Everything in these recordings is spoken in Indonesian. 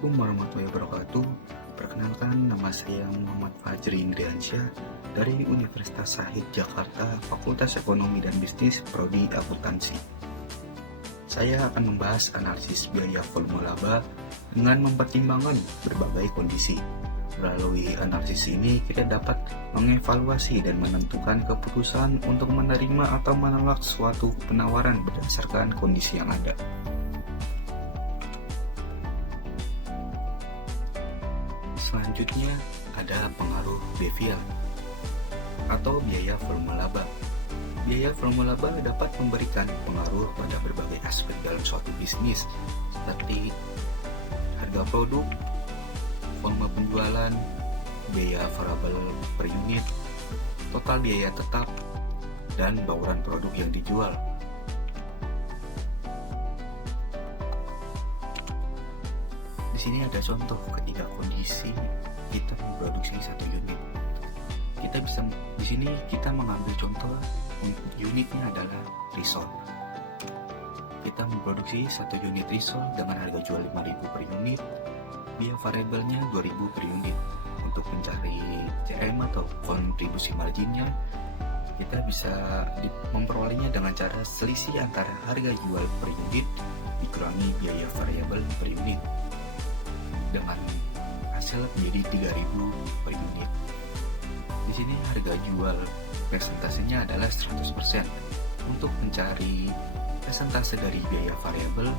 Assalamualaikum warahmatullahi wabarakatuh. Perkenalkan, nama saya Muhammad Fajri Indriansyah dari Universitas Syahid Jakarta, Fakultas Ekonomi dan Bisnis, Prodi Akuntansi. Saya akan membahas analisis biaya volume laba dengan mempertimbangkan berbagai kondisi. Melalui analisis ini, kita dapat mengevaluasi dan menentukan keputusan untuk menerima atau menolak suatu penawaran berdasarkan kondisi yang ada. Selanjutnya ada pengaruh BVL atau biaya volume laba. Biaya volume laba dapat memberikan pengaruh pada berbagai aspek dalam suatu bisnis seperti harga produk, volume penjualan, biaya variabel per unit, total biaya tetap, dan bauran produk yang dijual. Di sini ada contoh ketika kondisi kita memproduksi satu unit. Di sini kita mengambil contoh untuk unitnya adalah risol. Kita memproduksi satu unit risol dengan harga jual 5.000 per unit, biaya variabelnya 2.000 per unit. Untuk mencari CM atau kontribusi marginnya, kita bisa memperolehnya dengan cara selisih antara harga jual per unit dikurangi biaya variabel per unit, dengan hasil menjadi 3.000 per unit. Di sini harga jual persentasenya adalah 100%. Untuk mencari persentase dari biaya variabel,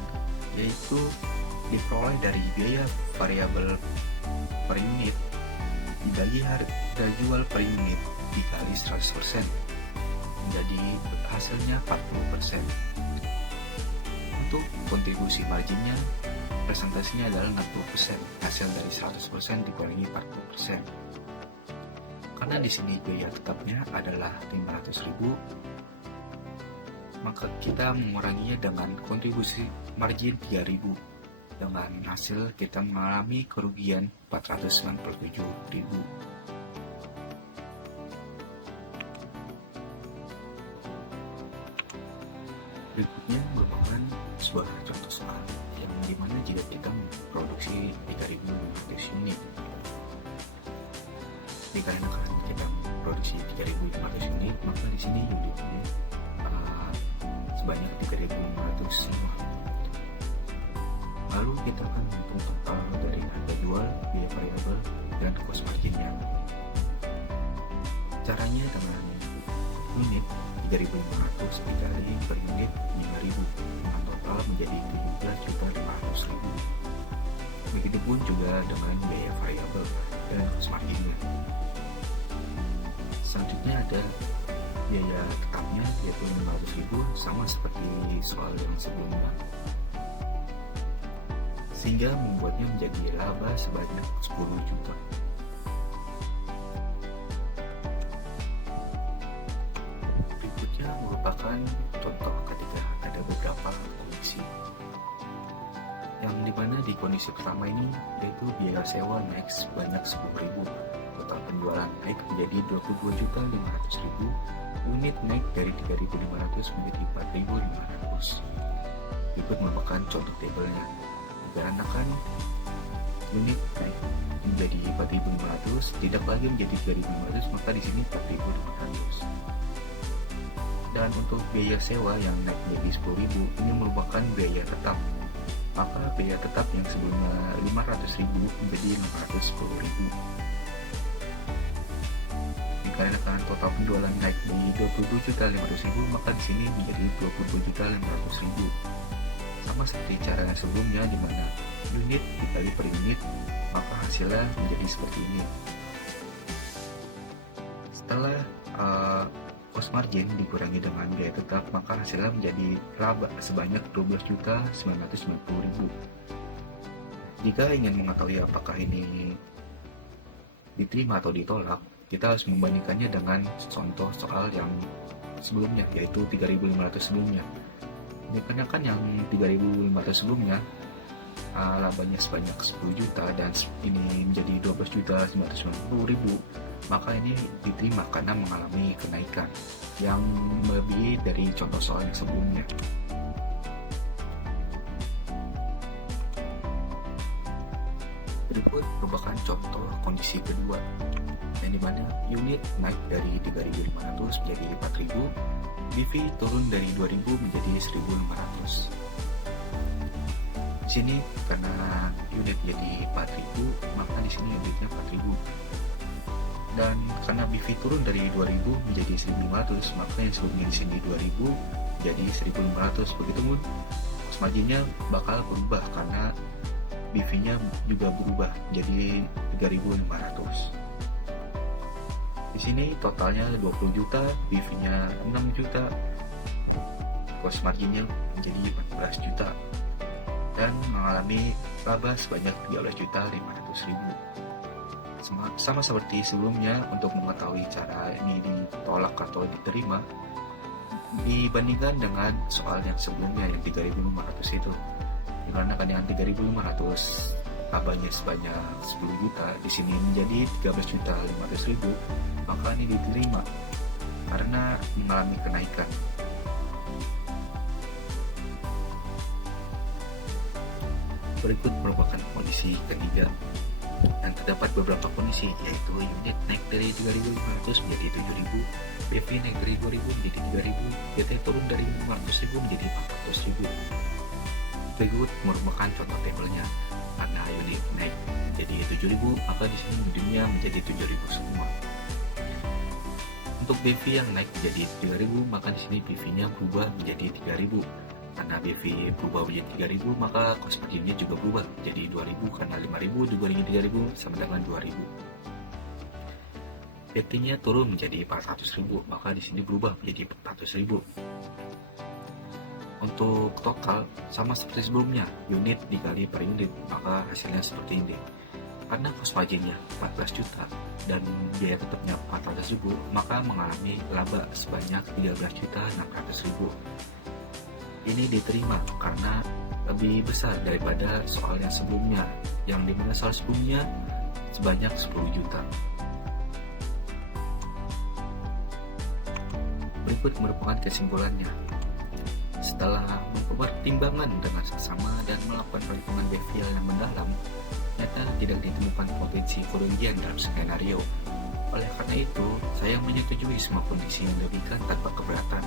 yaitu diperoleh dari biaya variabel per unit dibagi harga jual per unit dikali 100%, menjadi hasilnya 40%. Untuk kontribusi marginnya, presentasinya adalah 60%, hasil dari 100% dikurangi 40%. Karena di sini biaya tetapnya adalah 500.000, maka kita menguranginya dengan kontribusi margin 3.000. Dengan hasil kita mengalami kerugian 497.000. Berikutnya merupakan sebuah contoh soal yang dimana jika kita memproduksi 3.500 unit, dikarenakan kita memproduksi 3.500 unit, maka di sini unitnya sebanyak 3.500 semua. Lalu kita akan menghitung total dari harga jual, biaya variabel, dan cost marginnya. Caranya dengan unit 3.500 dikali per unit 5.000, dengan total menjadi 17.500.000. Begitupun juga dengan biaya variabel dan cost marginnya. Selanjutnya ada biaya tetapnya, yaitu 500.000, sama seperti soal yang sebelumnya, sehingga membuatnya menjadi laba sebanyak 10 juta. Berikutnya merupakan contoh ketika ada beberapa kondisi, yang dimana di kondisi pertama ini yaitu biaya sewa naik sebanyak 10.000, total penjualan naik menjadi 22.500.000, unit naik dari 3.500 menjadi 4.500. Berikut merupakan contoh tabelnya. Dikarenakan unit naik menjadi 4.500, tidak lagi menjadi 3.500, maka di sini 4.500. Dan untuk biaya sewa yang naik menjadi 10.000, ini merupakan biaya tetap. Maka biaya tetap yang sebelumnya 500.000 menjadi 510.000. Dikarenakan total penjualan naik menjadi 22.500.000, maka di sini menjadi 22.500.000. Sama seperti cara yang sebelumnya, di mana unit dikali per unit, maka hasilnya menjadi seperti ini. Setelah cost margin dikurangi dengan biaya tetap, maka hasilnya menjadi laba sebanyak 12.990.000. Jika ingin mengetahui apakah ini diterima atau ditolak, kita harus membandingkannya dengan contoh soal yang sebelumnya, yaitu 3.500 sebelumnya. Dikarenakan yang 3.500 sebelumnya labanya sebanyak 10 juta dan ini menjadi 12.990.000, maka ini diterima karena mengalami kenaikan yang lebih dari contoh soal yang sebelumnya. Berikut merupakan contoh kondisi kedua, yang dimana unit naik dari 3.500 menjadi 4.000, BV turun dari 2.000 menjadi 1.500. Di sini karena unit jadi 4.000, maka di sini unitnya 4.000. Dan karena BV turun dari 2.000 menjadi 1.500, maka yang sebelumnya di sini 2.000 jadi 1.500. Begitupun cost marginnya bakal berubah karena BV-nya juga berubah jadi 3.500. Di sini totalnya 20 juta, BV-nya 6 juta, cost marginnya menjadi 14 juta dan mengalami laba sebanyak 13.500.000. Sama seperti sebelumnya, untuk mengetahui cara ini ditolak atau diterima dibandingkan dengan soal yang sebelumnya yang 3.500 itu, dimana kan yang 3.500 labanya sebanyak 10 juta, di sini menjadi 13.500.000, maka ini diterima karena mengalami kenaikan. Berikut merupakan kondisi ketiga, dan terdapat beberapa kondisi, yaitu unit naik dari 3.500 menjadi 7.000, BV naik dari 2.000 menjadi 3.000, BT turun dari 500.000 menjadi 400.000. Berikut merupakan contoh tabelnya. Karena unit naik menjadi 7.000, maka di sini unitnya menjadi 7.000 semua. Untuk BV yang naik menjadi 3.000, maka di sini BV-nya berubah menjadi 3.000. Karena BV berubah menjadi 3.000, maka cost marginnya juga berubah menjadi 2.000, karena 5.000 dibanding 3.000 sama dengan 2.000. BT-nya turun menjadi 400.000, maka di sini berubah menjadi 400.000. Untuk total sama seperti sebelumnya, unit dikali per unit, maka hasilnya seperti ini. Karena cost marginnya 14 juta dan biaya tetapnya 400.000, maka mengalami laba sebanyak 13.600.000. Ini diterima karena lebih besar daripada soal yang sebelumnya, yang dimana soal sebelumnya sebanyak 10 juta. Berikut merupakan kesimpulannya. Setelah mempertimbangkan dengan seksama dan melakukan perhitungan behavior yang mendalam, ternyata tidak ditemukan potensi kerugian dalam skenario. Oleh karena itu, saya menyetujui semua kondisi yang diberikan tanpa keberatan.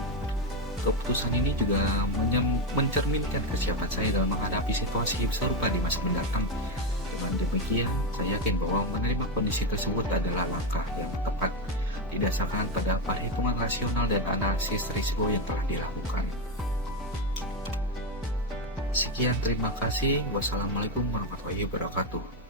Keputusan ini juga mencerminkan kesiapan saya dalam menghadapi situasi serupa di masa mendatang. Dengan demikian, saya yakin bahwa menerima kondisi tersebut adalah langkah yang tepat, didasarkan pada perhitungan rasional dan analisis risiko yang telah dilakukan. Sekian, terima kasih. Wassalamualaikum warahmatullahi wabarakatuh.